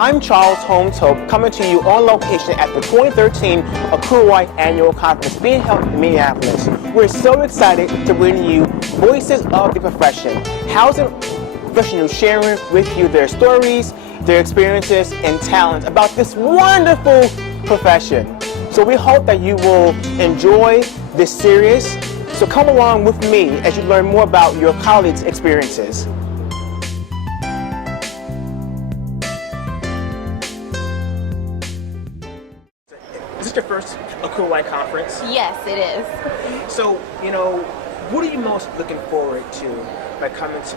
I'm Charles Holmes-Hope, coming to you on location at the 2013 ACUHO-I Annual Conference being held in Minneapolis. We're so excited to bring you Voices of the Profession, housing professionals sharing with you their stories, their experiences, and talents about this wonderful profession. So we hope that you will enjoy this series. So come along with me as you learn more about your colleagues' experiences. Is this your first ACUHO-I conference? Yes, it is. So, what are you most looking forward to by coming to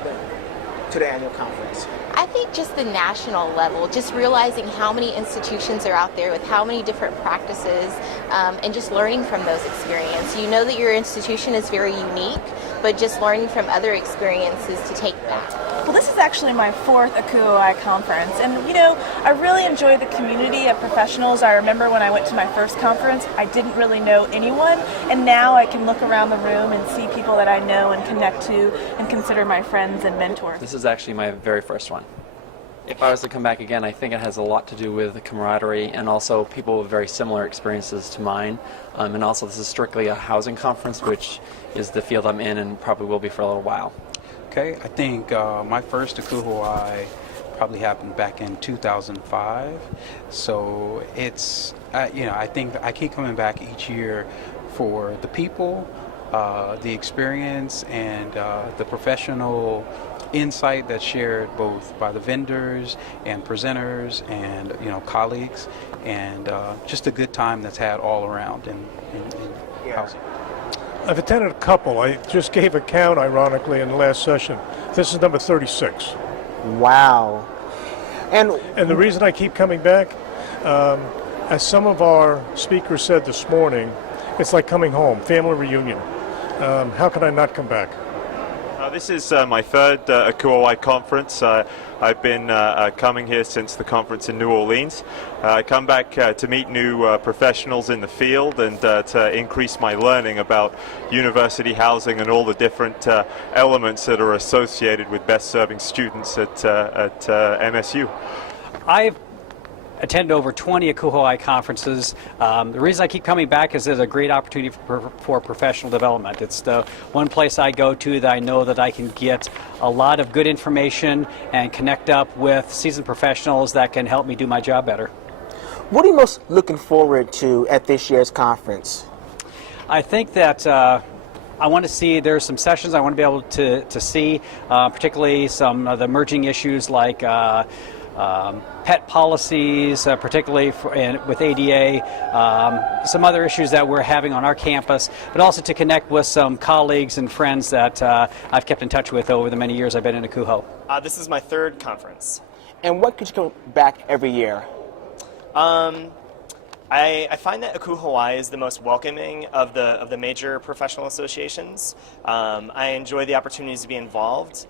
the annual conference? I think just the national level, just realizing how many institutions are out there with how many different practices, and just learning from those experiences. You know that your institution is very unique, but just learning from other experiences to take back. Well, this is actually my fourth ACUHO-I conference, and I really enjoy the community of professionals. I remember when I went to my first conference, I didn't really know anyone, and now I can look around the room and see people that I know and connect to and consider my friends and mentors. This is actually my very first one. If I was to come back again, I think it has a lot to do with the camaraderie and also people with very similar experiences to mine. And also this is strictly a housing conference, which is the field I'm in and probably will be for a little while. Okay, I think my first ACUHO-I probably happened back in 2005. So it's, I think I keep coming back each year for the people, the experience, and the professional insight that's shared both by the vendors and presenters and colleagues, and just a good time that's had all around in housing. I've attended a couple. I just gave a count, ironically, in the last session. This is number 36. Wow. And the reason I keep coming back, as some of our speakers said this morning, it's like coming home, family reunion. How can I not come back? This is my third ACUHO-I conference. I've been coming here since the conference in New Orleans. I come back to meet new professionals in the field and to increase my learning about university housing and all the different elements that are associated with best serving students at MSU. I've attended over 20 ACUHO-I conferences. The reason I keep coming back is there's a great opportunity for professional development. It's the one place I go to that I know that I can get a lot of good information and connect up with seasoned professionals that can help me do my job better. what are you most looking forward to at this year's conference? I think that I want to see, there's some sessions I want to be able to see, particularly some of the emerging issues like pet policies, particularly with ADA, some other issues that we're having on our campus, but also to connect with some colleagues and friends that I've kept in touch with over the many years I've been in ACUHO. This is my third conference. And what could you come back every year? I find that ACUHO-I is the most welcoming of the major professional associations. I enjoy the opportunities to be involved.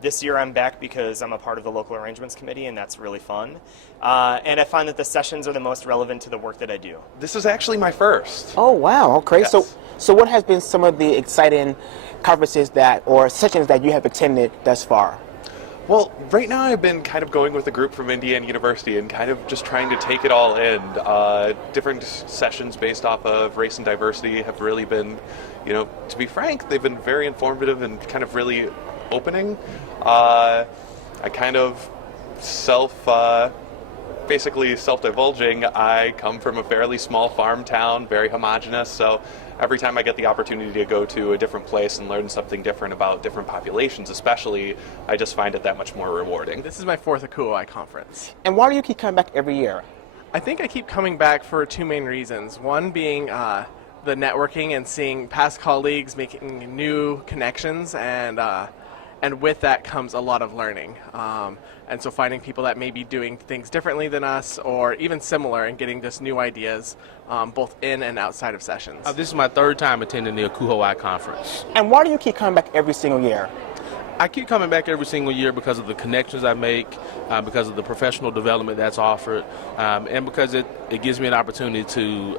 This year I'm back because I'm a part of the local arrangements committee, and that's really fun. And I find that the sessions are the most relevant to the work that I do. This is actually my first. Oh, wow. Okay. Yes. So what has been some of the exciting conferences or sessions that you have attended thus far? Well, right now I've been kind of going with a group from Indiana University and kind of just trying to take it all in. Different sessions based off of race and diversity have really been, to be frank, they've been very informative and kind of really opening. I kind of basically self-divulging. I come from a fairly small farm town, very homogenous, so every time I get the opportunity to go to a different place and learn something different about different populations especially, I just find it that much more rewarding. This is my fourth ACUHO-I conference. And why do you keep coming back every year? I think I keep coming back for two main reasons. One being the networking and seeing past colleagues, making new connections, and with that comes a lot of learning. And so finding people that may be doing things differently than us or even similar and getting just new ideas both in and outside of sessions. This is my third time attending the ACUHO-I conference. And why do you keep coming back every single year? I keep coming back every single year because of the connections I make, because of the professional development that's offered, and because it gives me an opportunity to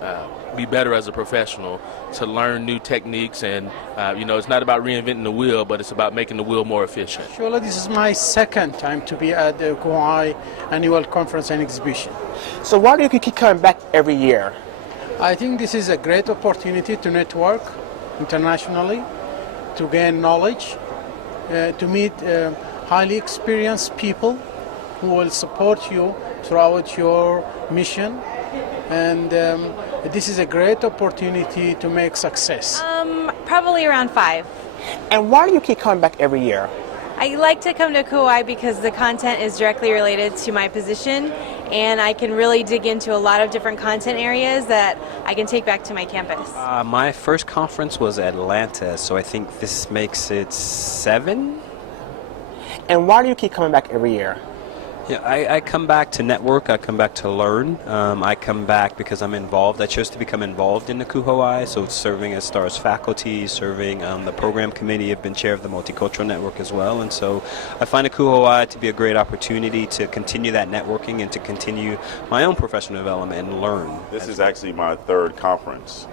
be better as a professional, to learn new techniques, and it's not about reinventing the wheel, but it's about making the wheel more efficient. Actually, this is my second time to be at the ACUHO-I annual conference and exhibition. So why do you keep coming back every year? I think this is a great opportunity to network internationally, to gain knowledge, to meet highly experienced people who will support you throughout your mission, and this is a great opportunity to make success. Probably around 5. And why do you keep coming back every year? I like to come to ACUHO-I because the content is directly related to my position, and I can really dig into a lot of different content areas that I can take back to my campus. My first conference was Atlanta, so I think this makes it 7. And why do you keep coming back every year? Yeah, I come back to network, I come back to learn, I come back because I'm involved. I chose to become involved in the ACUHO-I, so serving as STARS faculty, serving the program committee. I've been chair of the Multicultural Network as well, and so I find ACUHO-I to be a great opportunity to continue that networking and to continue my own professional development and learn. This is actually my 3rd conference.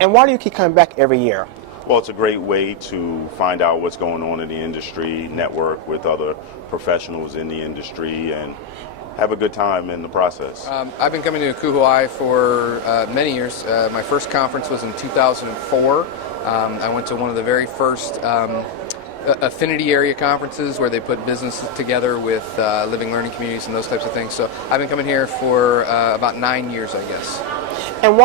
And why do you keep coming back every year? Well, it's a great way to find out what's going on in the industry, network with other professionals in the industry, and have a good time in the process. I've been coming to ACUHO-I for many years. My first conference was in 2004. I went to one of the very first affinity area conferences where they put businesses together with living learning communities and those types of things. So I've been coming here for about 9 years, I guess. And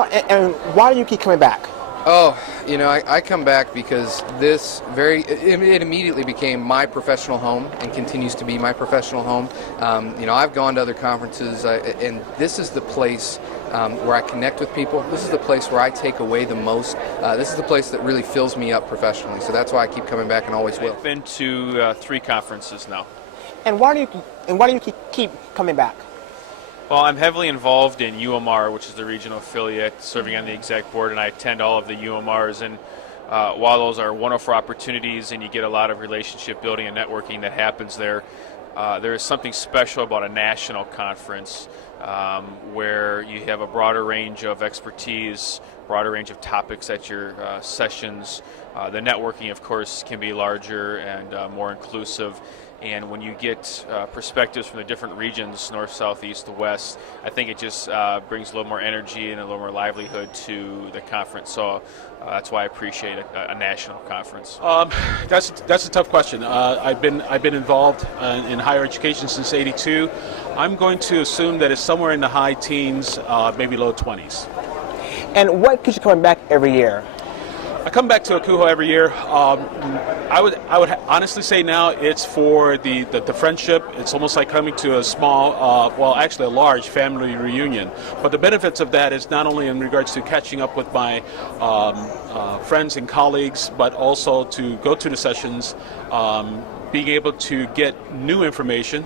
why do you keep coming back? Oh, I come back because it immediately became my professional home and continues to be my professional home. I've gone to other conferences, and this is the place where I connect with people. This is the place where I take away the most. This is the place that really fills me up professionally. So that's why I keep coming back and always will. I've been to 3 conferences now. And why do you keep coming back? Well, I'm heavily involved in UMR, which is the regional affiliate, serving on the exec board, and I attend all of the UMRs. And while those are wonderful opportunities and you get a lot of relationship building and networking that happens there, there is something special about a national conference where you have a broader range of expertise, broader range of topics at your sessions. The networking, of course, can be larger and more inclusive. And when you get perspectives from the different regions, north, south, east, west, I think it just brings a little more energy and a little more livelihood to the conference. So that's why I appreciate a national conference. That's a tough question. I've been involved in higher education since '82. I'm going to assume that it's somewhere in the high teens, maybe low 20s. And what keeps you coming back every year? I come back to ACUHO every year. I would honestly say now it's for the friendship. It's almost like coming to a small, actually a large family reunion. But the benefits of that is not only in regards to catching up with my friends and colleagues, but also to go to the sessions, being able to get new information.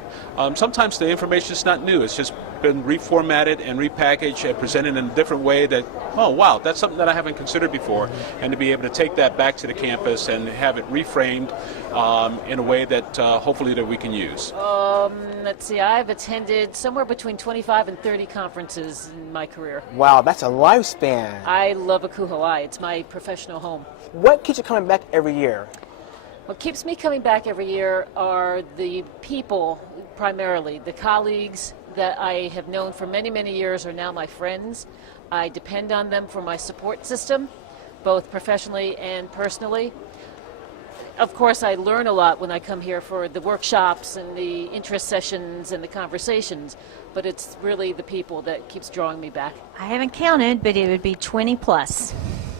Sometimes the information is not new. It's just been reformatted and repackaged and presented in a different way that, oh wow, that's something that I haven't considered before. And to be able to take that back to the campus and have it reframed in a way that hopefully that we can use. Let's see, I've attended somewhere between 25 and 30 conferences in my career. Wow, that's a lifespan. I love ACUHO-I. It's my professional home. What keeps you coming back every year? What keeps me coming back every year are the people, primarily, the colleagues that I have known for many, many years are now my friends. I depend on them for my support system, both professionally and personally. Of course, I learn a lot when I come here for the workshops and the interest sessions and the conversations, but it's really the people that keeps drawing me back. I haven't counted, but it would be 20 plus.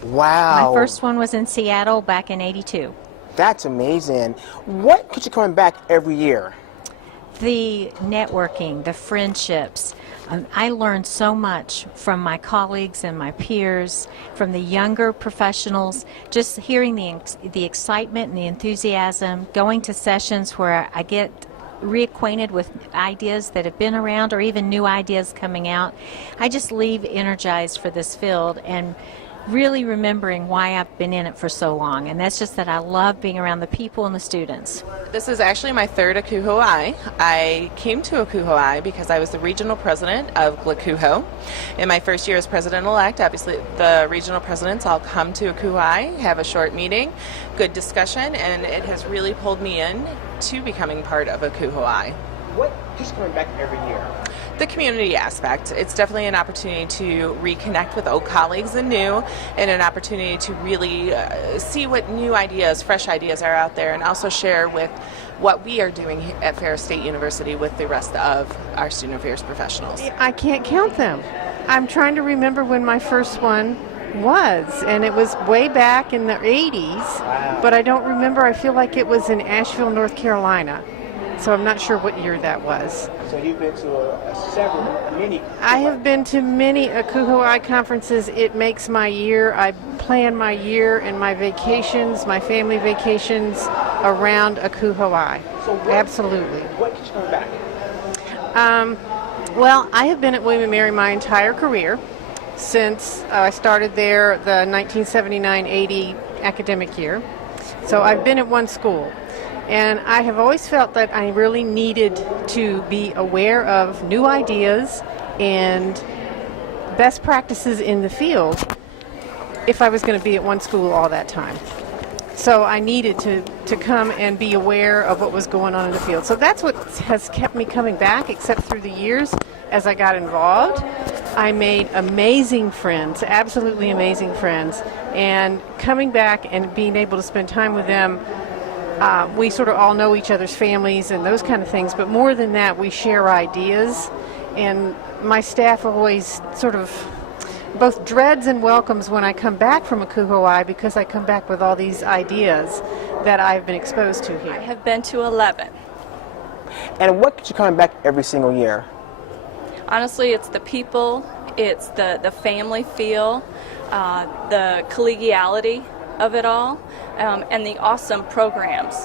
Wow. My first one was in Seattle back in '82. That's amazing. What keeps you coming back every year? The networking, the friendships. I learned so much from my colleagues and my peers, from the younger professionals, just hearing the excitement and the enthusiasm, going to sessions where I get reacquainted with ideas that have been around or even new ideas coming out. I just leave energized for this field, and really remembering why I've been in it for so long. And that's just that I love being around the people and the students. This is actually my third ACUHO-I. I came to ACUHO-I because I was the regional president of ACUHO. In my first year as president-elect, obviously the regional presidents all come to ACUHO-I, have a short meeting, good discussion, and it has really pulled me in to becoming part of ACUHO-I. What keeps coming back every year? The community aspect. It's definitely an opportunity to reconnect with old colleagues and new, and an opportunity to really see what new ideas, fresh ideas are out there, and also share with what we are doing at Ferris State University with the rest of our student affairs professionals. I can't count them. I'm trying to remember when my first one was, and it was way back in the 80s, but I don't remember. I feel like it was in Asheville, North Carolina. So I'm not sure what year that was. So you've been to many. I have been to many ACUHO-I conferences. It makes my year. I plan my year and my vacations, my family vacations around ACUHO-I. So absolutely. What keeps coming back? Well, I have been at William & Mary my entire career since I started there the 1979-80 academic year. So I've been at one school. And I have always felt that I really needed to be aware of new ideas and best practices in the field if I was going to be at one school all that time. So I needed to come and be aware of what was going on in the field. So that's what has kept me coming back, except through the years as I got involved. I made amazing friends, absolutely amazing friends. And coming back and being able to spend time with them, we sort of all know each other's families and those kind of things, but more than that, we share ideas. And my staff always sort of both dreads and welcomes when I come back from ACUHO-I, because I come back with all these ideas that I've been exposed to here. I have been to 11. And what keeps you coming back every single year? Honestly, it's the people, it's the family feel, the collegiality of it all, and the awesome programs.